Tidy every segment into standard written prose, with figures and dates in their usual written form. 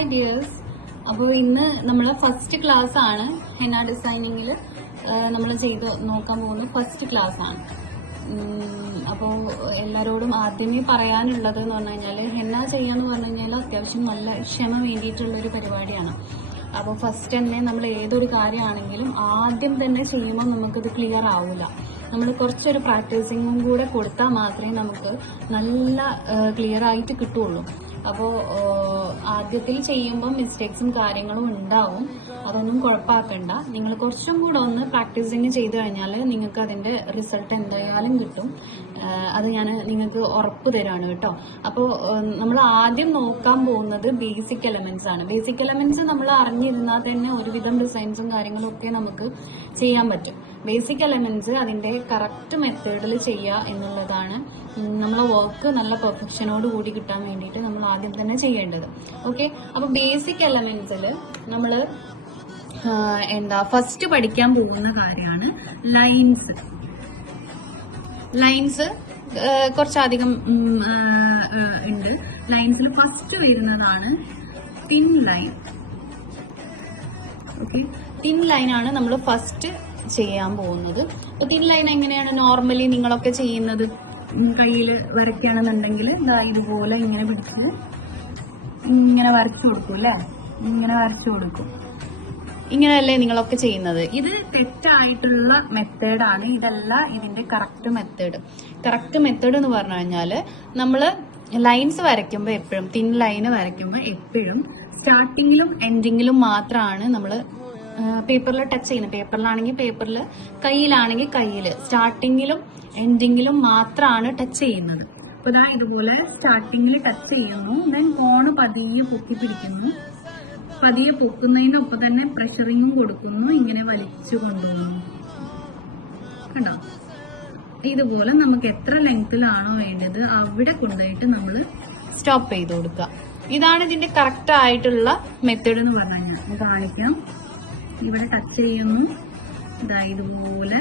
Hi dears. അപ്പോൾ ഇന്ന് നമ്മളെ ഫസ്റ്റ് ക്ലാസ് ആണ്. ഹെന്ന ഡിസൈനിങ്ങിൽ നമ്മൾ ചെയ്ത് നോക്കാൻ പോകുന്ന ഫസ്റ്റ് ക്ലാസ് ആണ്. അപ്പോൾ എല്ലാവരോടും ആദ്യമേ പറയാനുള്ളത് എന്ന് പറഞ്ഞു കഴിഞ്ഞാൽ, ഹെന്ന ചെയ്യാന്ന് പറഞ്ഞു കഴിഞ്ഞാൽ അത്യാവശ്യം നല്ല ക്ഷമ വേണ്ടിയിട്ടുള്ളൊരു പരിപാടിയാണ്. അപ്പോൾ ഫസ്റ്റ് തന്നെ നമ്മൾ ഏതൊരു കാര്യമാണെങ്കിലും ആദ്യം തന്നെ ചെയ്യുമ്പോൾ നമുക്കിത് ക്ലിയർ ആവില്ല. നമ്മൾ കുറച്ചൊരു പ്രാക്ടീസിങ്ങും കൂടെ കൊടുത്താൽ മാത്രമേ നമുക്ക് നല്ല ക്ലിയർ ആയിട്ട് കിട്ടുള്ളൂ. അപ്പോൾ ആദ്യത്തിൽ ചെയ്യുമ്പോൾ മിസ്റ്റേക്സും കാര്യങ്ങളും ഉണ്ടാവും. അതൊന്നും കുഴപ്പമാക്കണ്ട. നിങ്ങൾ കുറച്ചും കൂടെ ഒന്ന് പ്രാക്ടീസിങ് ചെയ്തു കഴിഞ്ഞാൽ നിങ്ങൾക്ക് അതിന്റെ റിസൾട്ട് എന്തായാലും കിട്ടും. അത് ഞാൻ നിങ്ങൾക്ക് ഉറപ്പ് തരാണ് കേട്ടോ. അപ്പോൾ നമ്മൾ ആദ്യം നോക്കാൻ പോകുന്നത് ബേസിക് എലമെന്റ്സ് ആണ്. ബേസിക് എലമെന്റ്സ് നമ്മൾ അറിഞ്ഞിരുന്നാൽ തന്നെ ഒരുവിധം ഡിസൈൻസും കാര്യങ്ങളും ഒക്കെ നമുക്ക് ചെയ്യാൻ പറ്റും. ബേസിക് എലമെന്റ്സ് അതിന്റെ കറക്റ്റ് മെത്തേഡിൽ ചെയ്യുക എന്നുള്ളതാണ് നമ്മളെ വർക്ക് നല്ല പെർഫെക്ഷനോട് കൂടി കിട്ടാൻ വേണ്ടിയിട്ട് നമ്മൾ ആദ്യം തന്നെ ചെയ്യേണ്ടത്. ഓക്കെ, അപ്പൊ ബേസിക് എലമെന്റ്സിൽ നമ്മൾ ഫസ്റ്റ് പഠിക്കാൻ പോകുന്ന കാര്യമാണ് ലൈൻസ്. ലൈൻസ് കുറച്ചധികം ഉണ്ട്. ലൈൻസിൽ ഫസ്റ്റ് വരുന്നതാണ് thin line. Okay, thin line ആണ് നമ്മൾ ഫസ്റ്റ് ചെയ്യാൻ പോകുന്നത്. അപ്പൊ തിൻ ലൈൻ എങ്ങനെയാണ് നോർമലി നിങ്ങളൊക്കെ ചെയ്യുന്നത്? കയ്യിൽ വരയ്ക്കുകയാണെന്നുണ്ടെങ്കിൽ ഇതുപോലെ ഇങ്ങനെ പിടിച്ച് ഇങ്ങനെ വരച്ചു കൊടുക്കും അല്ലേ? ഇങ്ങനെ വരച്ചു കൊടുക്കും. ഇങ്ങനെയല്ലേ നിങ്ങളൊക്കെ ചെയ്യുന്നത്? ഇത് തെറ്റായിട്ടുള്ള മെത്തേഡാണ്. ഇതല്ല ഇതിന്റെ കറക്റ്റ് മെത്തേഡ്. കറക്റ്റ് മെത്തേഡ് എന്ന് പറഞ്ഞു കഴിഞ്ഞാൽ, നമ്മൾ ലൈൻസ് വരയ്ക്കുമ്പോൾ എപ്പോഴും തിൻ ലൈന് വരയ്ക്കുമ്പോൾ എപ്പോഴും സ്റ്റാർട്ടിങ്ങിലും എൻഡിങ്ങിലും മാത്രമാണ് നമ്മൾ പേപ്പറിൽ ടച്ച് ചെയ്യുന്നത്. പേപ്പറിലാണെങ്കിൽ പേപ്പറിൽ, കയ്യിലാണെങ്കിൽ കയ്യിൽ, സ്റ്റാർട്ടിങ്ങിലും എൻഡിങ്ങിലും മാത്രമാണ് ടച്ച് ചെയ്യുന്നത്. അപ്പൊ ഇതുപോലെ സ്റ്റാർട്ടിങ്ങിൽ ടച്ച് ചെയ്യുന്നു, ദെൻ കോണ് പതിയെ പൊക്കി പിടിക്കുന്നു. പതിയെ പൊക്കുന്നതിനൊപ്പം തന്നെ പ്രഷറിങ്ങും കൊടുക്കുന്നു. ഇങ്ങനെ വലിച്ചു കൊണ്ടുപോകുന്നു. കണ്ടോ? ഇതുപോലെ നമുക്ക് എത്ര ലെങ്ത്തിലാണോ വേണ്ടത് അവിടെ കൊണ്ടുപോയിട്ട് നമ്മൾ സ്റ്റോപ്പ് ചെയ്ത് കൊടുക്കുക. ഇതാണ് ഇതിന്റെ കറക്റ്റ് ആയിട്ടുള്ള മെത്തേഡ് എന്ന് പറഞ്ഞു കഴിഞ്ഞാൽ. കാണിക്കാം. ഇവിടെ ടച്ച് ചെയ്യുന്നു, ഇതുപോലെ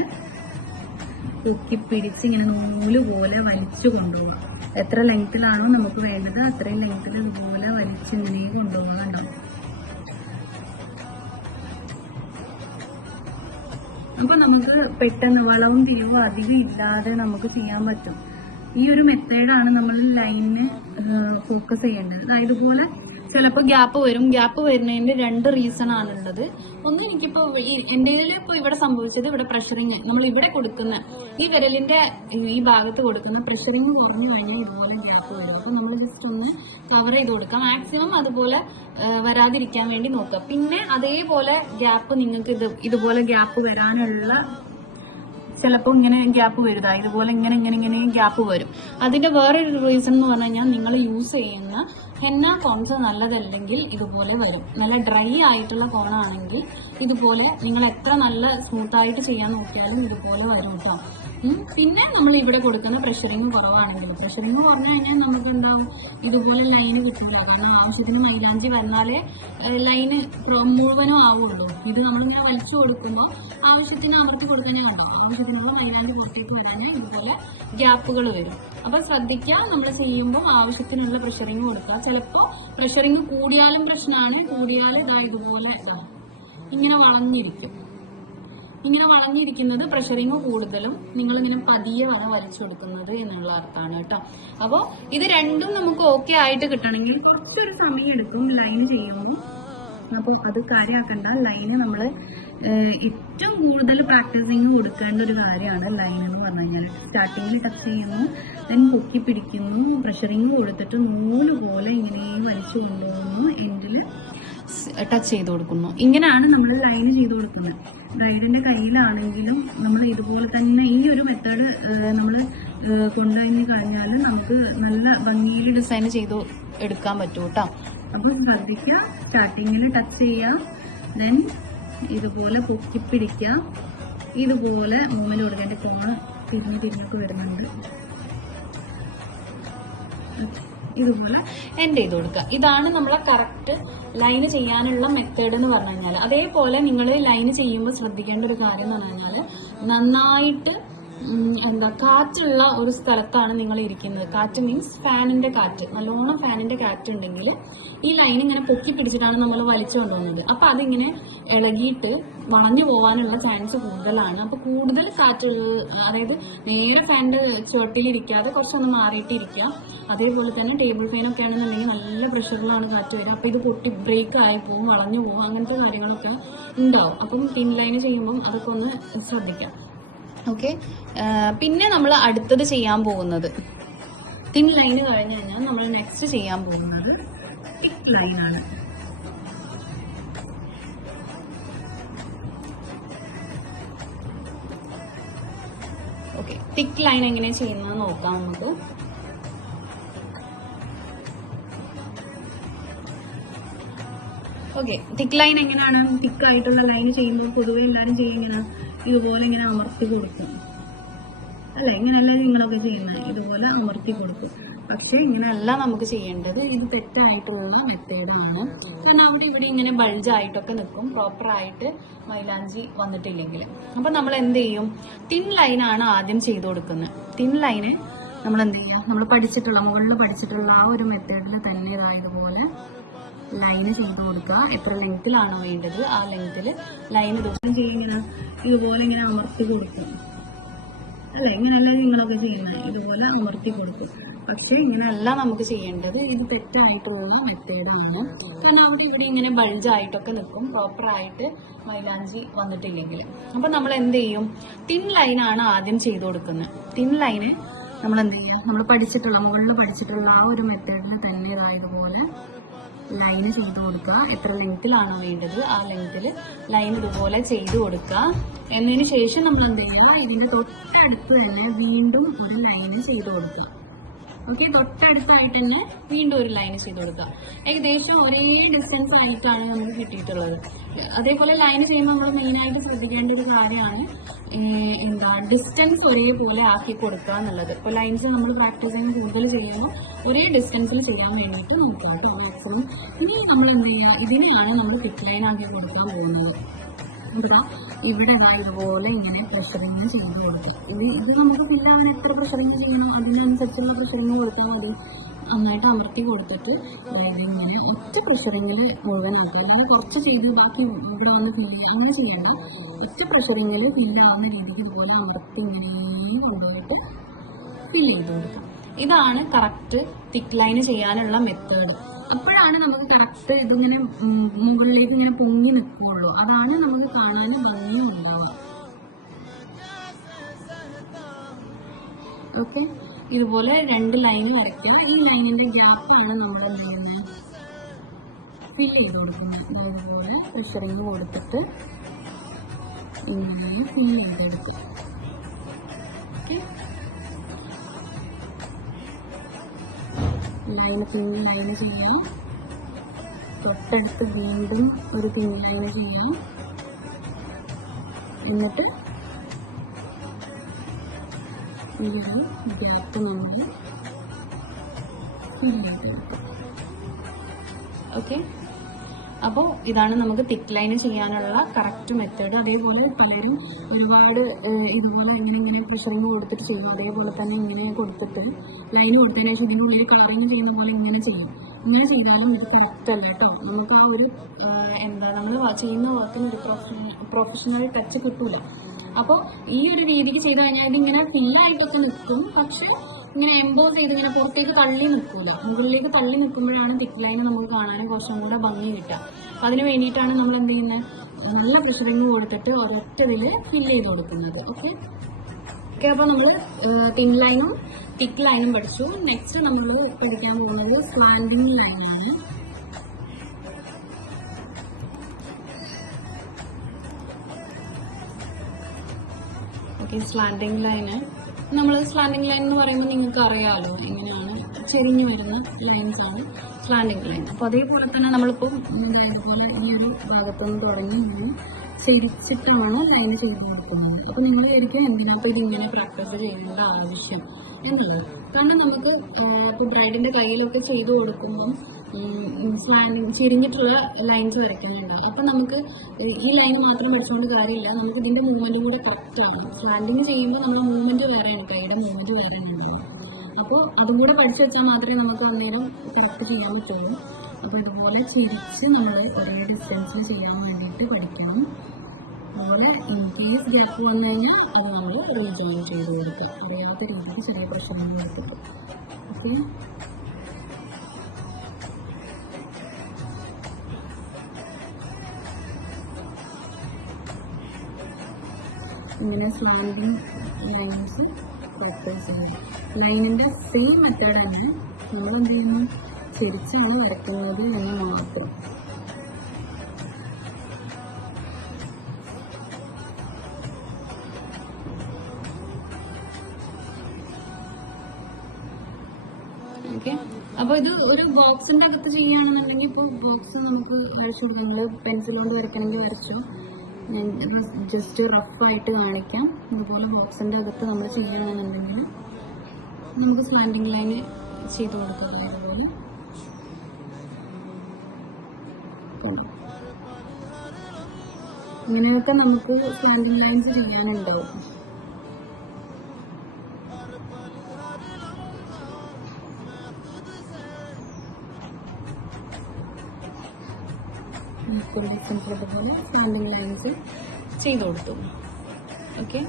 പൊക്കി പിടിച്ച് ഇങ്ങനെ നൂല് പോലെ വലിച്ചു കൊണ്ടുപോകുക. എത്ര ലെങ്ത്തിലാണോ നമുക്ക് വേണ്ടത് അത്രയും ലെങ്ത്തിൽ ഇതുപോലെ വലിച്ചിങ്ങനെ കൊണ്ടുപോകുക. ഉണ്ടാവും. അപ്പൊ നമുക്ക് പെട്ടെന്ന് വളവും തിരിവും അധികം ഇല്ലാതെ നമുക്ക് ചെയ്യാൻ പറ്റും. ഈ ഒരു മെത്തേഡാണ് നമ്മൾ ലൈനിന് ഫോക്കസ് ചെയ്യേണ്ടത്. ഇതുപോലെ ചിലപ്പോൾ ഗ്യാപ്പ് വരും. ഗ്യാപ്പ് വരുന്നതിന്റെ രണ്ട് റീസൺ ആണുള്ളത്. ഒന്ന്, എനിക്കിപ്പോ എന്റെ ഇപ്പൊ ഇവിടെ സംഭവിച്ചത്, ഇവിടെ പ്രഷറിങ് നമ്മൾ ഇവിടെ കൊടുക്കുന്ന ഈ വിരലിന്റെ ഈ ഭാഗത്ത് കൊടുക്കുന്ന പ്രഷറിങ് കുറഞ്ഞു കഴിഞ്ഞാൽ ഇതുപോലെ ഗ്യാപ്പ് വരും. അപ്പൊ നമ്മൾ ജസ്റ്റ് ഒന്ന് കവർ ചെയ്ത് കൊടുക്കാം. മാക്സിമം അതുപോലെ വരാതിരിക്കാൻ വേണ്ടി നോക്കുക. പിന്നെ അതേപോലെ ഗ്യാപ്പ് നിങ്ങൾക്ക് ഇതുപോലെ ഗ്യാപ്പ് വരാനുള്ള ചിലപ്പോൾ ഇങ്ങനെ ഗ്യാപ്പ് വരുതാ, ഇതുപോലെ ഇങ്ങനെ ഇങ്ങനെ ഇങ്ങനെ ഗ്യാപ്പ് വരും. അതിന്റെ വേറൊരു റീസൺ എന്ന് പറഞ്ഞു കഴിഞ്ഞാൽ, നിങ്ങൾ യൂസ് ചെയ്യുന്ന ഹെന്ന കോൺസ് നല്ലതല്ലെങ്കിൽ ഇതുപോലെ വരും. നല്ല ഡ്രൈ ആയിട്ടുള്ള കോണാണെങ്കിൽ ഇതുപോലെ നിങ്ങൾ എത്ര നല്ല സ്മൂത്ത് ആയിട്ട് ചെയ്യാൻ നോക്കിയാലും ഇതുപോലെ വരും കേട്ടോ. പിന്നെ നമ്മൾ ഇവിടെ കൊടുക്കുന്ന പ്രഷറിങ് കുറവാണെങ്കിൽ, പ്രഷറിങ് കുറഞ്ഞു കഴിഞ്ഞാൽ നമുക്ക് എന്താവും, ഇതുപോലെ ലൈന് കിട്ടില്ല. കാരണം ആവശ്യത്തിന് മൈലാഞ്ചി വന്നാലേ ലൈന് മുഴുവനും ആവുള്ളൂ. ഇത് നമ്മളിങ്ങനെ വലിച്ചു കൊടുക്കുമ്പോൾ ആവശ്യത്തിന് അവർക്ക് കൊടുക്കാനേ ഉണ്ടാവും. ആവശ്യത്തിനുള്ള മൈലാഞ്ചി പുറത്തേക്ക് വരാൻ ഇതുപോലെ ഗ്യാപ്പുകൾ വരും. അപ്പൊ ശ്രദ്ധിക്കുക, നമ്മൾ ചെയ്യുമ്പോൾ ആവശ്യത്തിനുള്ള പ്രഷറിങ് കൊടുക്കുക. ചിലപ്പോൾ പ്രഷറിങ് കൂടിയാലും പ്രശ്നമാണ്. കൂടിയാൽ ഇതുപോലെ ഇങ്ങനെ വളഞ്ഞിരിക്കും. ഇങ്ങനെ വളഞ്ഞിരിക്കുന്നത് പ്രഷറിങ് കൂടുതലും നിങ്ങളിങ്ങനെ പതിയെ വലിച്ചു കൊടുക്കുന്നത് എന്നുള്ള അർത്ഥമാണ് കേട്ടോ. അപ്പോൾ ഇത് രണ്ടും നമുക്ക് ഓക്കെ ആയിട്ട് കിട്ടണമെങ്കിൽ കുറച്ചൊരു സമയം എടുക്കും ലൈൻ ചെയ്യുമ്പോൾ. അപ്പോൾ അത് കാര്യമാക്കണ്ട. ലൈന് നമ്മൾ ഏറ്റവും കൂടുതൽ പ്രാക്ടീസിങ് കൊടുക്കേണ്ട ഒരു കാര്യമാണ് ലൈൻ എന്ന് പറഞ്ഞു കഴിഞ്ഞാൽ. സ്റ്റാർട്ടിങ്ങിൽ ടച്ച് ചെയ്യുന്നു, ദെൻ പൊക്കി പിടിക്കുന്നു, പ്രഷറിങ് കൊടുത്തിട്ട് നൂല് പോലെ ഇങ്ങനെ വലിച്ചു കൊണ്ടുപോകുന്നു, എൻഡിൽ ടച്ച് ചെയ്ത് കൊടുക്കുന്നു. ഇങ്ങനെയാണ് നമ്മൾ ലൈൻ ചെയ്ത് കൊടുക്കുന്നത്. ബ്രൈഡിന്റെ കയ്യിലാണെങ്കിലും നമ്മൾ ഇതുപോലെ തന്നെ ഈ ഒരു മെത്തേഡ് നമ്മൾ കൊണ്ടുകഴിഞ്ഞ് കഴിഞ്ഞാൽ നമുക്ക് നല്ല ഭംഗിയിൽ ഡിസൈൻ ചെയ്ത് എടുക്കാൻ പറ്റും കേട്ടോ. അപ്പോൾ ശ്രദ്ധിക്കുക, സ്റ്റാർട്ടിങ്ങിൽ ടച്ച് ചെയ്യുക, ദെൻ ഇതുപോലെ പൊക്കി പിടിക്കുക, ഇതുപോലെ മൂവ്മെന്റ് കൊടുക്കേണ്ട. കോണ് തിരിഞ്ഞൊക്കെ വരുന്നുണ്ട്. ഇതുപോലെ എൻഡ് ചെയ്ത് കൊടുക്കുക. ഇതാണ് നമ്മളെ കറക്റ്റ് ലൈന് ചെയ്യാനുള്ള മെത്തേഡ് എന്ന് പറഞ്ഞു കഴിഞ്ഞാൽ. അതേപോലെ നിങ്ങൾ ലൈന് ചെയ്യുമ്പോൾ ശ്രദ്ധിക്കേണ്ട ഒരു കാര്യം എന്ന് പറഞ്ഞു കഴിഞ്ഞാൽ, നന്നായിട്ട് എന്താ കാറ്റുള്ള ഒരു സ്ഥലത്താണ് നിങ്ങൾ ഇരിക്കുന്നത്. കാറ്റ് മീൻസ് ഫാനിന്റെ കാറ്റ്, നല്ലോണം ഫാനിന്റെ കാറ്റ് ഉണ്ടെങ്കിൽ ഈ ലൈൻ ഇങ്ങനെ പൊക്കി പിടിച്ചിട്ടാണ് നമ്മൾ വലിച്ചു കൊണ്ടുപോകുന്നത്. അപ്പൊ അതിങ്ങനെ ഇളകിയിട്ട് വളഞ്ഞു പോകാനുള്ള ചാൻസ് കൂടുതലാണ്. അപ്പൊ കൂടുതൽ കാറ്റ്, അതായത് നേരെ ഫാനിന്റെ ചുവട്ടിലിരിക്കാതെ കുറച്ചൊന്ന് മാറിയിട്ടിരിക്കുക. അതേപോലെ തന്നെ ടേബിൾ ഫാനൊക്കെ ആണെന്നുണ്ടെങ്കിൽ നല്ല പ്രഷറിലാണ് കാറ്റ് വരിക. അപ്പൊ ഇത് പൊട്ടി ബ്രേക്ക് ആയി പോകും, വളഞ്ഞു പോകും, അങ്ങനത്തെ കാര്യങ്ങളൊക്കെ ഉണ്ടാവും. അപ്പം തിൻ ലൈൻ ചെയ്യുമ്പം അതൊക്കെ ഒന്ന് ശ്രദ്ധിക്കാം. ഓക്കെ, പിന്നെ നമ്മൾ അടുത്തത് ചെയ്യാൻ പോകുന്നത് തിൻ ലൈന് കഴിഞ്ഞ് കഴിഞ്ഞാൽ നമ്മൾ നെക്സ്റ്റ് ചെയ്യാൻ പോകുന്നത് തിക്ക് ലൈനാണ്. ഓക്കെ, തിക്ക് ലൈൻ എങ്ങനെയാണ് ചെയ്യുന്നത് നോക്കാം നമുക്ക്. ഓക്കെ, തിക്ക് ലൈൻ എങ്ങനെയാണ്? തിക്ക് ആയിട്ടുള്ള ലൈൻ ചെയ്യുമ്പോൾ പൊതുവെ എല്ലാവരും ചെയ്യുക ഇതുപോലെ ഇങ്ങനെ അമർത്തി കൊടുക്കും അല്ലെ? ഇങ്ങനെയല്ല നിങ്ങളൊക്കെ ചെയ്യുന്നത്, ഇതുപോലെ അമർത്തി കൊടുക്കും. പക്ഷെ ഇങ്ങനെയല്ല നമുക്ക് ചെയ്യേണ്ടത്. ഇത് തെറ്റായിട്ടുള്ള മെത്തേഡാണ്. കാരണം അവിടെ ഇവിടെ ഇങ്ങനെ ബൾജായിട്ടൊക്കെ നിൽക്കും, പ്രോപ്പറായിട്ട് മൈലാഞ്ചി വന്നിട്ടില്ലെങ്കിൽ. അപ്പൊ നമ്മൾ എന്ത് ചെയ്യും? തിൻ ലൈനാണ് ആദ്യം ചെയ്ത് കൊടുക്കുന്നത്. തിൻ ലൈന് നമ്മൾ എന്ത് ചെയ്യുക? നമ്മൾ പഠിച്ചിട്ടുള്ള, മുകളിൽ പഠിച്ചിട്ടുള്ള ആ ഒരു മെത്തേഡിൽ തന്നെ ഇതുപോലെ ലൈന് ചെയ്ത് കൊടുക്കുക. എത്ര ലെങ്ത്തിലാണോ വേണ്ടത് ആ ലെങ്ത്തിൽ ലൈൻ ഇതുപോലെ ഇങ്ങനെ അമർത്തി കൊടുക്കും അല്ലെ? ഇങ്ങനെയല്ല നിങ്ങളൊക്കെ ചെയ്യുന്നത്, ഇതുപോലെ അമർത്തി കൊടുക്കും. പക്ഷെ ഇങ്ങനെയല്ല നമുക്ക് ചെയ്യേണ്ടത്. ഇത് തെറ്റായിട്ടുള്ള മെത്തേഡാണ്. കാരണം അവിടെ ഇവിടെ ഇങ്ങനെ ബൾജായിട്ടൊക്കെ നിൽക്കും, പ്രോപ്പറായിട്ട് മൈലാഞ്ചി വന്നിട്ടില്ലെങ്കിൽ. അപ്പൊ നമ്മൾ എന്ത് ചെയ്യും? തിൻ ലൈനാണ് ആദ്യം ചെയ്ത് കൊടുക്കുന്നത്. തിൻ ലൈന് നമ്മൾ എന്ത് ചെയ്യുക? നമ്മൾ പഠിച്ചിട്ടുള്ള, മുകളിൽ പഠിച്ചിട്ടുള്ള ആ ഒരു മെത്തേഡിൽ തന്നെ ഇതുപോലെ ലൈന് ചെയ്ത് കൊടുക്കുക. എത്ര ലെങ്ത്തിലാണോ വേണ്ടത് ആ ലെങ്ത്തിൽ ലൈൻ ഇതുപോലെ ചെയ്ത് കൊടുക്കുക. എന്നതിന് ശേഷം നമ്മൾ എന്ത് ചെയ്യുക? ഇതിന്റെ തൊട്ടടുത്ത് തന്നെ വീണ്ടും ഒരു ലൈന് ചെയ്ത് കൊടുക്കുക. ഓക്കെ, തൊട്ടടുത്തായിട്ട് തന്നെ വീണ്ടും ഒരു ലൈൻ ചെയ്ത് കൊടുക്കുക. ഏകദേശം ഒരേ ഡിസ്റ്റൻസ് ആയിട്ടാണ് നമുക്ക് കിട്ടിയിട്ടുള്ളത്. അതേപോലെ ലൈൻ ചെയ്യുമ്പോൾ നമ്മൾ മെയിനായിട്ട് ശ്രദ്ധിക്കേണ്ട ഒരു കാര്യമാണ് ഡിസ്റ്റൻസ് ഒരേപോലെ ആക്കി കൊടുക്കുക എന്നുള്ളത്. ഇപ്പോൾ ലൈൻസ് നമ്മൾ പ്രാക്ടീസിങ് കൂടുതൽ ചെയ്യുമ്പോൾ ഒരേ ഡിസ്റ്റൻസിൽ ചെയ്യാൻ വേണ്ടിയിട്ട് നോക്കുക കേട്ടോ മാക്സിമം. ഇനി നമ്മൾ എന്ത് ചെയ്യുക? ഇതിനെയാണ് നമ്മൾ തിക്ക് ലൈൻ ആക്കി കൊടുക്കാൻ പോകുന്നത്. ഇവിടെ ഇതുപോലെ ഇങ്ങനെ പ്രഷറിങ് ചെയ്ത് കൊടുക്കുക. ഇത് നമുക്ക് ഫില്ലാവാൻ എത്ര പ്രഷറിങ് ചെയ്യണം അതിനനുസരിച്ചുള്ള പ്രഷറിങ് കൊടുത്താൽ മതി. നന്നായിട്ട് അമർത്തി കൊടുത്തിട്ട് ഇങ്ങനെ ഒറ്റ പ്രഷറിങ്ങിൽ മുഴുവനാക്കുക. അല്ലെങ്കിൽ കുറച്ച് ചെയ്ത് ബാക്കി ഇവിടെ വന്ന് അങ്ങനെ ചെയ്യണം. ഒറ്റ പ്രഷറിങ്ങിൽ ഫില്ലാവുന്ന രീതിക്ക് ഇതുപോലെ അമർത്തി ഇങ്ങനെ കൊണ്ടുപോയിട്ട് ഫില്ല് ചെയ്ത് കൊടുക്കാം. ഇതാണ് കറക്റ്റ് തിക്ക് ലൈന് ചെയ്യാനുള്ള മെത്തേഡ്. അപ്പോഴാണ് നമുക്ക് കറക്റ്റ് ഇതിങ്ങനെ മുകളിലേക്ക് ഇങ്ങനെ പൊങ്ങി നിൽക്കുള്ളൂ. അതാണ് നമുക്ക് കാണാൻ ഭംഗി ഉണ്ടാവുക. ഓക്കെ, ഇതുപോലെ 2 ലൈന് വരയ്ക്കുക. ഈ ലൈനിന്റെ ഗ്യാപ്പാണ് നമ്മൾ എന്ത് ചെയ്യുന്നത്? ഫില്ല് ചെയ്ത് കൊടുക്കുന്നത്. ഇതുപോലെ പ്രഷറിങ് കൊടുത്തിട്ട് ഇങ്ങനെ ഫില്ല് ചെയ്തെടുക്കും. ഓക്കെ, ലൈന് ലൈന് ചെയ്യാം. തൊട്ടടുത്ത് വീണ്ടും ഒരു പിൻ ലൈന് ചെയ്യാം. എന്നിട്ട് ഈ ഒരു ഗ്യാപ്പ് നമ്മൾ ഫില്ല് ചെയ്തെടുക്കും. ഓക്കെ, അപ്പോൾ ഇതാണ് നമുക്ക് തിക്ക് ലൈന് ചെയ്യാനുള്ള കറക്റ്റ് മെത്തേഡ്. അതേപോലെ പലരും ഒരുപാട് ഇതുപോലെ ഇങ്ങനെ പ്രഷറിങ് കൊടുത്തിട്ട് ചെയ്യും. അതേപോലെ തന്നെ ഇങ്ങനെ കൊടുത്തിട്ട് ലൈന് കൊടുത്തതിന് ശേഷം ഇതിന് ഒരു കളറിങ് ചെയ്യുന്ന പോലെ ഇങ്ങനെ ചെയ്യും. ഇങ്ങനെ ചെയ്താലും ഇത് കറക്റ്റ് അല്ല കേട്ടോ. നമുക്ക് ആ ഒരു നമ്മൾ ചെയ്യുന്ന വർക്കിന് ഒരു പ്രൊഫഷണൽ ടച്ച് കിട്ടൂല. അപ്പോൾ ഈ ഒരു രീതിക്ക് ചെയ്ത് കഴിഞ്ഞാൽ ഇതിങ്ങനെ ഫില്ലായിട്ടൊക്കെ നിൽക്കും. പക്ഷെ ഇങ്ങനെ എംബോസ് ചെയ്ത് ഇങ്ങനെ പുറത്തേക്ക് തള്ളി നിൽക്കൂല. മുകളിലേക്ക് തള്ളി നിൽക്കുമ്പോഴാണ് തിക്ക് ലൈൻ നമുക്ക് കാണാനും കുറച്ചും കൂടെ ഭംഗി കിട്ടുക. അപ്പം അതിന് വേണ്ടിയിട്ടാണ് നമ്മൾ എന്ത് ചെയ്യുന്നത്? നല്ല പ്രഷറിങ് കൊടുത്തിട്ട് ഒരൊറ്റതിൽ ഫില്ല് ചെയ്ത് കൊടുക്കുന്നത്. ഓക്കെ, അപ്പോൾ നമ്മൾ തിൻ ലൈനും തിക്ക് ലൈനും പഠിച്ചു. നെക്സ്റ്റ് നമ്മൾ പഠിക്കാൻ പോകുന്നത് സ്ലാൻഡിങ് ലൈനാണ്. Okay, slanting line slanting line എന്ന് പറയുമ്പോൾ നിങ്ങൾക്ക് അറിയാമല്ലോ എങ്ങനെയാണ് ചെരിഞ്ഞു വരുന്ന ലൈൻസ് ആണ് സ്ലാൻഡിങ് ലൈൻ. അപ്പോൾ അതേപോലെ തന്നെ നമ്മളിപ്പോൾ ഇതേപോലെ ഈ ഒരു ഭാഗത്തുനിന്ന് തുടങ്ങി ഇങ്ങനെ ചെരിച്ചിട്ടാണ് ലൈൻ ചെയ്ത് കൊടുക്കുന്നത്. അപ്പോൾ നിങ്ങൾ ശരിക്കും എന്തിനാപ്പോൾ ഇതിങ്ങനെ പ്രാക്ടീസ് ചെയ്യേണ്ട ആവശ്യം എന്നുള്ളത്. കാരണം നമുക്ക് ഇപ്പോൾ ബ്രൈഡിന്റെ കയ്യിലൊക്കെ ചെയ്ത് കൊടുക്കുമ്പം ചെരിഞ്ഞിട്ടുള്ള ലൈൻസ് വരയ്ക്കാനുണ്ടാവും. അപ്പം നമുക്ക് ഈ ലൈൻ മാത്രം വരച്ചുകൊണ്ട് കാര്യമില്ല, നമുക്ക് ഇതിൻ്റെ മൂവ്മെൻറ്റും കൂടെ കറക്റ്റ് ആണ്. സ്ലാൻഡിങ് ചെയ്യുമ്പോൾ നമ്മുടെ മൂവ്മെൻറ്റ് വേറെയാണ്, കൈയുടെ മൂവ്മെൻറ്റ് വേറെയാണ് ഉണ്ടാവും. അപ്പോൾ അതും കൂടെ പഠിച്ചു വെച്ചാൽ മാത്രമേ നമുക്ക് അന്നേരം കറക്റ്റ് ചെയ്യാൻ പറ്റുള്ളൂ. അപ്പോൾ ഇതുപോലെ ചിരിച്ച് നമ്മൾ ഒരേ ഡിസ്റ്റൻസിൽ ചെയ്യാൻ വേണ്ടിയിട്ട് പഠിക്കണം. അതുപോലെ ഇൻ കേസ് ഗ്യാപ്പ് വന്നു കഴിഞ്ഞാൽ അത് നമ്മൾ റീജോയിൻ ചെയ്ത് കൊടുക്കുക, അറിയാത്ത രീതിക്ക് ചെറിയ പ്രശ്നങ്ങൾ കൊടുത്തിട്ട്. ഓക്കെ, ഇങ്ങനെ സ്ലാൻഡിങ് ലൈൻസ് പ്രാക്ടീസ് ചെയ്യാം. ലൈനിൻ്റെ സെയിം മെത്തേഡ് തന്നെ നമ്മൾ എന്ത് ചെയ്യുന്നു, ചെരിച്ചാണ് വരയ്ക്കുന്നത് എന്ന് മാത്രം. ഓക്കെ, അപ്പോൾ ഇത് ഒരു ബോക്സിൻ്റെ അകത്ത് ചെയ്യുകയാണെന്നുണ്ടെങ്കിൽ, ഇപ്പോൾ ബോക്സ് നമുക്ക് വരച്ചു കൊടുക്കാം. നിങ്ങൾ പെൻസിൽ കൊണ്ട് വരയ്ക്കണമെങ്കിൽ വരച്ചു, ഞാൻ ജസ്റ്റ് റഫായിട്ട് കാണിക്കാം. അതുപോലെ ബോക്സിൻ്റെ അകത്ത് നമ്മൾ ചെയ്യുകയാണെന്നുണ്ടെങ്കിൽ നമുക്ക് സ്ലാൻഡിങ് ലൈന് ചെയ്ത് കൊടുക്കാം. അതുപോലെ ഇങ്ങനെയൊക്കെ നമുക്ക് സ്ലാൻഡിങ് ലൈൻസ് ചെയ്യാനുണ്ടാവും. അതുപോലെ സ്ലാൻഡിങ് ലൈൻസ് ചെയ്ത് കൊടുത്തു. ഓക്കെ,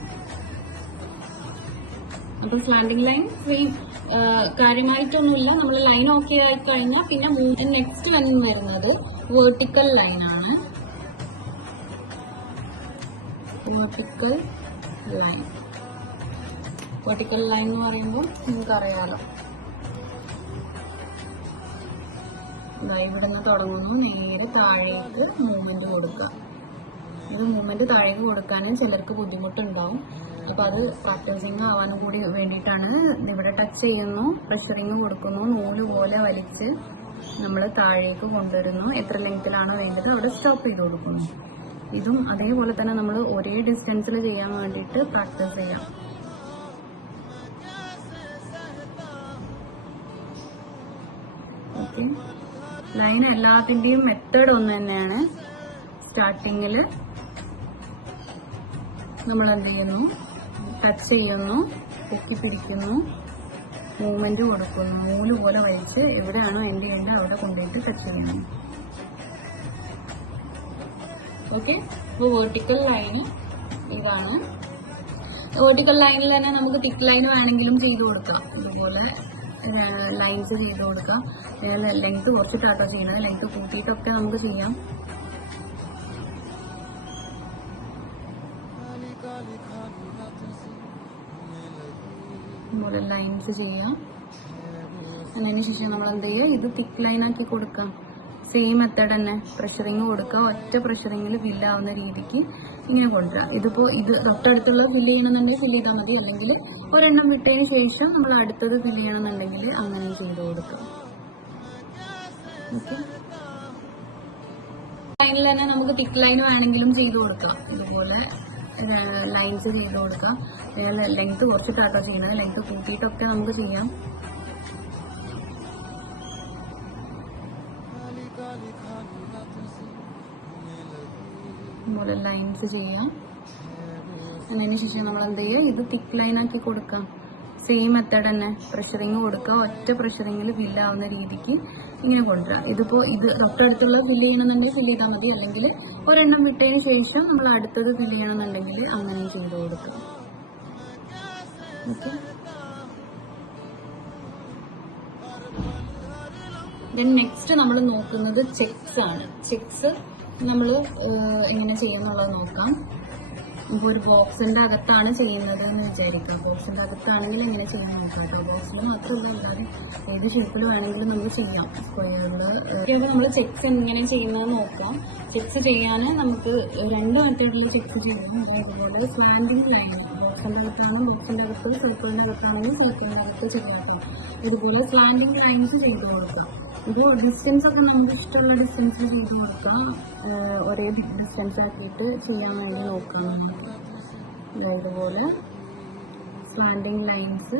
അപ്പോൾ സ്ലാൻഡിങ് ലൈൻ സെയിം കാര്യമായിട്ടൊന്നുമില്ല. നമ്മൾ ലൈൻ ഓക്കെ ആയി കഴിഞ്ഞാൽ പിന്നെ നെക്സ്റ്റ് വരുന്നത് വെർട്ടിക്കൽ ലൈനാണ്. വെർട്ടിക്കൽ ലൈൻ എന്ന് പറയുമ്പോൾ നിങ്ങൾക്കറിയാലോ, ഇവിടെ നിന്ന് തുടങ്ങുന്നു, നേരെ താഴേക്ക് മൂവ്മെന്റ് കൊടുക്കുക. ഇത് മൂവ്മെന്റ് താഴേക്ക് കൊടുക്കാൻ ചിലർക്ക് ബുദ്ധിമുട്ടുണ്ടാവും. അപ്പോൾ അത് പ്രാക്ടീസിങ് ആവാനും കൂടി വേണ്ടിയിട്ടാണ്. ഇവിടെ ടച്ച് ചെയ്യുന്നു, പ്രഷറിങ് കൊടുക്കുന്നു, നൂല് പോലെ വലിച്ച് നമ്മൾ താഴേക്ക് കൊണ്ടുവരുന്നു. എത്ര ലെങ്ത്തിലാണോ വേണ്ടത് അവിടെ സ്റ്റോപ്പ് ചെയ്ത് കൊടുക്കുന്നു. ഇതും അതേപോലെ തന്നെ നമ്മൾ ഒരേ ഡിസ്റ്റൻസിൽ ചെയ്യാൻ വേണ്ടിയിട്ട് പ്രാക്ടീസ് ചെയ്യാം. ഓക്കെ, ലൈൻ എല്ലാത്തിൻ്റെയും മെത്തേഡ് ഒന്ന് തന്നെയാണ്. സ്റ്റാർട്ടിങ്ങിൽ നമ്മൾ എന്ത് ചെയ്യുന്നു, ടച്ച് ചെയ്യുന്നു, പൊക്കി പിടിക്കുന്നു, മൂവ്മെന്റ് കൊടുക്കുന്നു, നൂല് പോലെ വലിച്ച് എവിടെയാണോ എൻ്റെ ഉണ്ട് അവിടെ കൊണ്ടുപോയിട്ട് ടച്ച് ചെയ്യുന്നു. ഓക്കെ, അപ്പോൾ വെർട്ടിക്കൽ ലൈന് ഇതാണ്. വെർട്ടിക്കൽ ലൈനിൽ തന്നെ നമുക്ക് തിക്ക് ലൈൻ വേണമെങ്കിലും ചെയ്ത് കൊടുക്കാം. അതുപോലെ ലൈൻസ് ചെയ്ത് കൊടുക്കാം. ലെങ്ത് കുറച്ചിട്ടാട്ടോ ചെയ്യുന്നത്, ലെങ്ത് കൂട്ടിയിട്ടൊക്കെ നമുക്ക് ചെയ്യാം. അതുപോലെ ലൈൻസ് ചെയ്യാം. അതിന് ശേഷം നമ്മൾ എന്ത് ചെയ്യുക, ഇത് തിക്ക് ലൈനാക്കി കൊടുക്കാം. സെയിം മെത്തേഡ് തന്നെ, പ്രഷറിങ് കൊടുക്കുക. ഒറ്റ പ്രഷറിങ്ങിൽ ഫില്ലാവുന്ന രീതിക്ക് ഇങ്ങനെ കൊണ്ടുവരാം. ഇതിപ്പോൾ ഇത് തൊട്ടടുത്തുള്ള ഫില്ല് ചെയ്യണമെന്നുണ്ടെങ്കിൽ ഫില്ല് ചെയ്താൽ മതി, അല്ലെങ്കിൽ ഒരെണ്ണം വിട്ടതിന് ശേഷം നമ്മൾ അടുത്തത് ഫില്ല് ചെയ്യണമെന്നുണ്ടെങ്കിൽ അങ്ങനെ ചെയ്ത് കൊടുക്കാം. ഓക്കെ, ലൈനിൽ തന്നെ നമുക്ക് തിക്ക് ലൈൻ വേണമെങ്കിലും ചെയ്ത് കൊടുക്കാം. ഇതുപോലെ ലൈൻസ് ചെയ്ത് കൊടുക്കാം. ലെങ്ത് കുറച്ചിട്ടാട്ടോ ചെയ്യുന്നത്, ലെങ്ത് കൂട്ടിയിട്ടൊക്കെ നമുക്ക് ചെയ്യാം. അതുപോലെ ലൈൻസ് ചെയ്യാം. അതിന് ശേഷം നമ്മൾ എന്ത് ചെയ്യുക, ഇത് തിക്ക് ലൈനാക്കി കൊടുക്കാം. സെയിം മെത്തേഡ് തന്നെ, പ്രഷറിങ് കൊടുക്കുക. ഒറ്റ പ്രഷറിങ്ങിൽ ഫില്ലാവുന്ന രീതിക്ക് ഇങ്ങനെ കൊണ്ടുവരാം. ഇതിപ്പോൾ ഇത് തൊട്ടടുത്തുള്ള ഫില്ല് ചെയ്യണമെന്നുണ്ടെങ്കിൽ ഫില്ല് ചെയ്താൽ മതി, അല്ലെങ്കിൽ ഒരെണ്ണം വിട്ടതിന് ശേഷം നമ്മൾ അടുത്തത് ഫില്ല് ചെയ്യണമെന്നുണ്ടെങ്കിൽ അങ്ങനെ ചെയ്ത് കൊടുക്കാം. ഓക്കെ, നെക്സ്റ്റ് നമ്മൾ നോക്കുന്നത് ചെക്സ് ആണ്. ചെക്സ് നമ്മൾ എങ്ങനെ ചെയ്യുന്നുള്ളത് നോക്കാം. ഇപ്പോൾ ഒരു ബോക്സിന്റെ അകത്താണ് ചെയ്യുന്നത് എന്ന് വിചാരിക്കാം. ബോക്സിന്റെ അകത്താണെങ്കിൽ എങ്ങനെ ചെയ്യാൻ നോക്കാം കേട്ടോ. ബോക്സിൽ മാത്രമല്ല, അല്ലാതെ ഏത് ഷേപ്പിൽ വേണമെങ്കിലും നമുക്ക് ചെയ്യാം. സ്ക്വയറിൽ നമ്മൾ ചെക്സ് എങ്ങനെ ചെയ്യുന്നത് നോക്കാം. ചെക്സ് ചെയ്യാൻ നമുക്ക് രണ്ട് മെത്തേഡിൽ ചെക്സ് ചെയ്യാം. അതുപോലെ സ്ലാൻഡിങ് ലൈൻ ബോക്സിന്റെ അകത്താണ്, ബോക്സിന്റെ അകത്ത് സർക്കിളിന്റെ അകത്താണെങ്കിൽ സർക്കിളിന്റെ അകത്ത് ചെയ്യാം. ഇതുപോലെ സ്ലാൻഡിങ് ലൈൻസ് ചെയ്ത് കൊടുക്കാം. ഇത് ഡിസ്റ്റൻസ് ഒക്കെ നമുക്ക് ഇഷ്ടമുള്ള ഡിസ്റ്റൻസിൽ ചെയ്ത് കൊടുക്കാം. ഒരേ ഡിസ്റ്റൻസ് ആക്കിയിട്ട് ചെയ്യാൻ വേണ്ടി നോക്കാം. ഇതുപോലെ സ്ലാൻഡിങ് ലൈൻസ്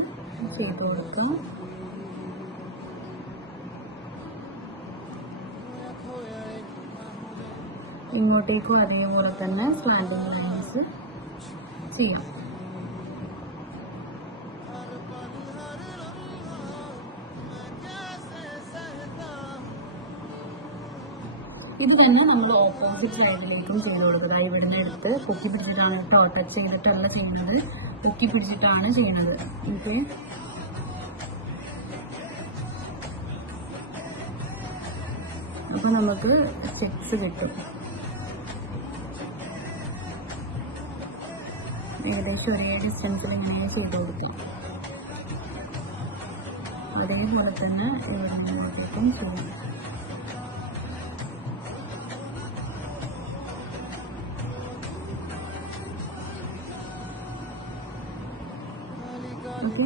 ചെയ്ത് കൊടുക്കാം. ഇങ്ങോട്ടേക്കും അതേപോലെ തന്നെ സ്ലാൻഡിങ് ലൈൻസ് ചെയ്യാം. ഇത് തന്നെ നമ്മൾ ഓപ്പോസിറ്റ് സൈഡിലേക്കും ചെയ്ത് കൊടുക്കുക. ഇവിടുന്ന് എടുത്ത് പൊക്കി പിടിച്ചിട്ടാണ് കേട്ടോ, ടച്ച് ചെയ്തിട്ടല്ല ചെയ്യുന്നത്, പൊക്കി പിടിച്ചിട്ടാണ് ചെയ്യുന്നത്. ഓക്കെ, അപ്പൊ നമുക്ക് ചെക്സ് കിട്ടും. ഏകദേശം ഒരേ ഡിസ്റ്റൻസിൽ ഇങ്ങനെ ചെയ്ത് കൊടുക്കാം. അതേപോലെ തന്നെ ഇവിടെ ഇങ്ങോട്ടേക്കും ചെയ്യാം. ഓക്കെ,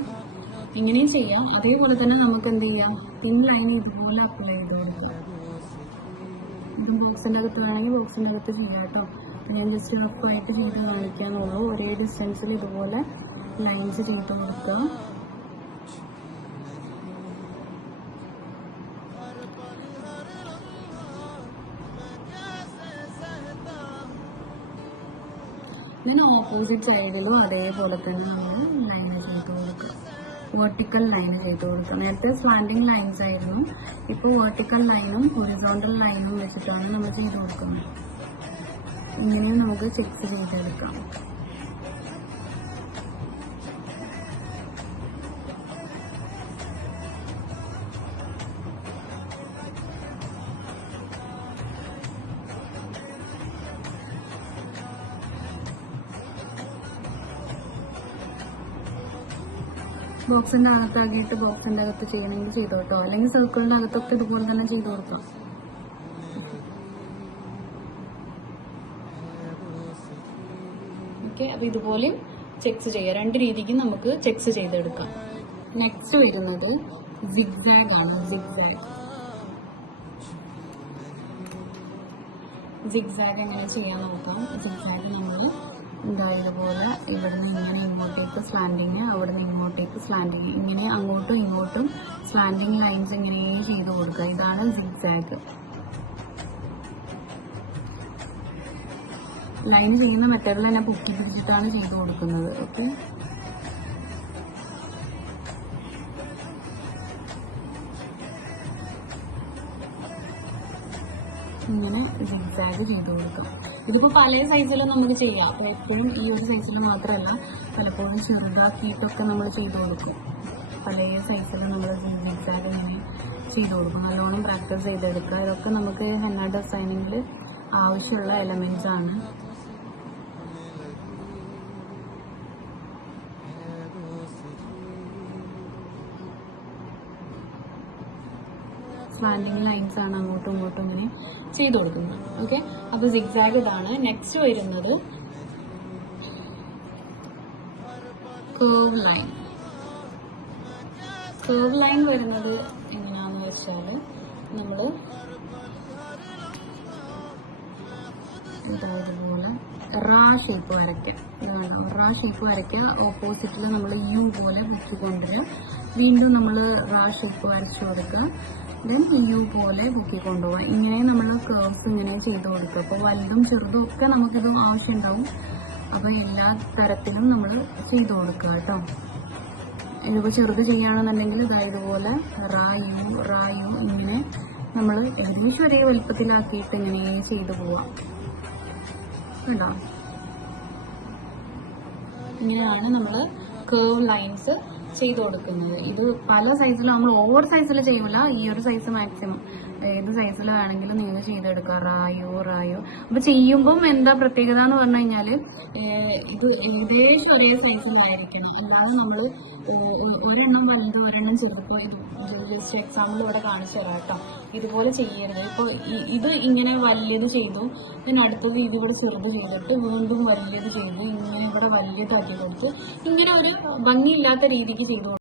ഇങ്ങനെയും ചെയ്യാം. അതേപോലെ തന്നെ നമുക്ക് എന്ത് ചെയ്യാം, തിൻ ലൈൻ ഇതുപോലെ അപ്ലൈ ചെയ്ത് കൊടുക്കാം. ഇതും ബോക്സിൻ്റെ അകത്ത് വേണമെങ്കിൽ ബോക്സിൻ്റെ അകത്ത് ചെയ്യാം കേട്ടോ. ഞാൻ ജസ്റ്റ് റഫായിട്ട് ചെയ്ത് കാണിക്കാന്നുള്ളൂ. ഒരേ ഡിസ്റ്റൻസിൽ ഇതുപോലെ ലൈൻസ് ചെയ്ത് കൊടുക്കുക. then ഓപ്പോസിറ്റ് സൈഡിലും അതേപോലെ തന്നെ നമ്മൾ ലൈൻ ചെയ്ത് കൊടുക്കുക. വെർട്ടിക്കൽ ലൈൻ ചെയ്ത് കൊടുക്കുക. നേരത്തെ സ്ലാൻഡിങ് ലൈൻസ് ആയിരുന്നു, ഇപ്പോൾ വെർട്ടിക്കൽ ലൈനും ഹൊറിസോണ്ടൽ ലൈനും വെച്ചിട്ടാണ് നമ്മൾ ചെയ്ത് കൊടുക്കുന്നത്. ഇങ്ങനെയും നമുക്ക് ചെക്സ് ചെയ്തെടുക്കാം. ബോക്സിന്റെ അകത്താക്കിയിട്ട് ബോക്സിന്റെ അകത്ത് ചെയ്യണമെങ്കിൽ ചെയ്തു കേട്ടോ, അല്ലെങ്കിൽ സർക്കിളിന്റെ അകത്തൊക്കെ ഇതുപോലെ തന്നെ ചെയ്തു കൊടുക്കാം. ഓക്കെ, അപ്പൊ ഇതുപോലെയും ചെക്സ് ചെയ്യാം. രണ്ട് രീതിക്ക് നമുക്ക് ചെക്സ് ചെയ്തെടുക്കാം. നെക്സ്റ്റ് വരുന്നത് സിഗ്സാഗ് ആണ്. സിഗ്സാഗ് എങ്ങനെ ചെയ്യാൻ നോക്കാം. സിഗ്സാഗ് നമ്മൾ ഇതുപോലെ ഇവിടുന്ന് ഇങ്ങനെ ഇങ്ങോട്ടേക്ക് സ്ലാൻഡിങ്, അവിടുന്ന് ഇങ്ങോട്ടേക്ക് സ്ലാൻഡിങ്, ഇങ്ങനെ അങ്ങോട്ടും ഇങ്ങോട്ടും സ്ലാൻഡിങ് ലൈൻസ് ഇങ്ങനെ ചെയ്ത് കൊടുക്കുക. ഇതാണ് സിഗ്സാഗ്. ലൈൻ ചെയ്യുന്ന മെത്തേഡിൽ തന്നെ പൊക്കി പിടിച്ചിട്ടാണ് ചെയ്ത് കൊടുക്കുന്നത്. ഓക്കെ, ഇങ്ങനെ സിഗ്സാഗ് ചെയ്ത് കൊടുക്കാം. ഇതിപ്പോ പല സൈസിലും നമുക്ക് ചെയ്യാം. അപ്പൊ എപ്പോഴും ഈ ഒരു സൈസിൽ മാത്രമല്ല, പലപ്പോഴും ചെറുതാക്കിയിട്ടൊക്കെ നമ്മൾ ചെയ്ത് കൊടുക്കും. പല സൈസിലും നമ്മൾ സിഗ്സാഗ് ഇങ്ങനെ ചെയ്ത് കൊടുക്കും. നല്ലോണം പ്രാക്ടീസ് ചെയ്തെടുക്കുക. ഇതൊക്കെ നമുക്ക് ഹെന്ന ഡിസൈനിങ്ങിൽ ആവശ്യമുള്ള എലമെന്റ്സ് ആണ്. സ്ലാൻഡിങ് ലൈൻസ് ആണ് അങ്ങോട്ടും ഇങ്ങോട്ടും ഇങ്ങനെ ചെയ്ത് കൊടുക്കുന്നത്. ഓക്കെ, അപ്പൊ സിഗ്സാഗ് ഇതാണ്. നെക്സ്റ്റ് വരുന്നത് കർവ് ലൈൻ. കർവ് ലൈൻ വരുന്നത് എങ്ങനെയാന്ന് വെച്ചാല് നമ്മള് ഇതുപോലെ റാ ഷേപ്പ് വരയ്ക്കാം. ഇതാണ് റാ ഷേപ്പ് വരയ്ക്കുക. ഓപ്പോസിറ്റിൽ നമ്മൾ യു പോലെ പൊക്കി കൊണ്ടുവരിക. വീണ്ടും നമ്മൾ റാ ഷേപ്പ് വരച്ചു കൊടുക്കുക. ദെൻ യു പോലെ പൊക്കി കൊണ്ടുപോകാം. ഇങ്ങനെ നമ്മൾ കർവ്സ് ഇങ്ങനെ ചെയ്ത് കൊടുക്കുക. അപ്പോൾ വലുതും ചെറുതും ഒക്കെ നമുക്കിത് ആവശ്യമുണ്ടാവും. അപ്പോൾ എല്ലാ തരത്തിലും നമ്മൾ ചെയ്ത് കൊടുക്കുക കേട്ടോ. ഇതിപ്പോൾ ചെറുത് ചെയ്യുകയാണെന്നുണ്ടെങ്കിൽ ഇതുപോലെ റാ യു ഇങ്ങനെ നമ്മൾ ഏകദേശം ഒരേ വലുപ്പത്തിലാക്കിയിട്ട് ഇങ്ങനെ ചെയ്ത് പോവാം കേട്ടോ. ഇങ്ങനെയാണ് നമ്മൾ കർവ് ലൈൻസ് ചെയ്ത് കൊടുക്കുന്നത്. ഇത് പല സൈസിലും നമ്മൾ ഓവർ സൈസിൽ ചെയ്യില്ല. ഈ ഒരു സൈസ് മാക്സിമം ഏത് സൈസിൽ വേണമെങ്കിലും നിങ്ങൾ ചെയ്തെടുക്കുക. റായോ അപ്പൊ ചെയ്യുമ്പം എന്താ പ്രത്യേകത എന്ന് പറഞ്ഞു കഴിഞ്ഞാല് ഇത് ഏകദേശം ഒരേ സൈസിലായിരിക്കണം. അല്ലാതെ നമ്മൾ ഒരെണ്ണം വലുത് ഒരെണ്ണം ചെറുതോ, ഇത് ജസ്റ്റ് എക്സാമ്പിൾ ഇവിടെ കാണിച്ചു തരാം കേട്ടോ. ഇതുപോലെ ചെയ്യരുത്. ഇപ്പൊ ഇത് ഇങ്ങനെ വലിയത് ചെയ്തു, പിന്നെ അടുത്തത് ഇതിവിടെ ചെറുത് ചെയ്തിട്ട് വീണ്ടും വലിയത് ചെയ്ത് ഇങ്ങനെ ഇവിടെ വലിയതാക്കി കൊടുത്ത് ഇങ്ങനെ ഒരു ഭംഗിയില്ലാത്ത രീതിക്ക് ചെയ്തു.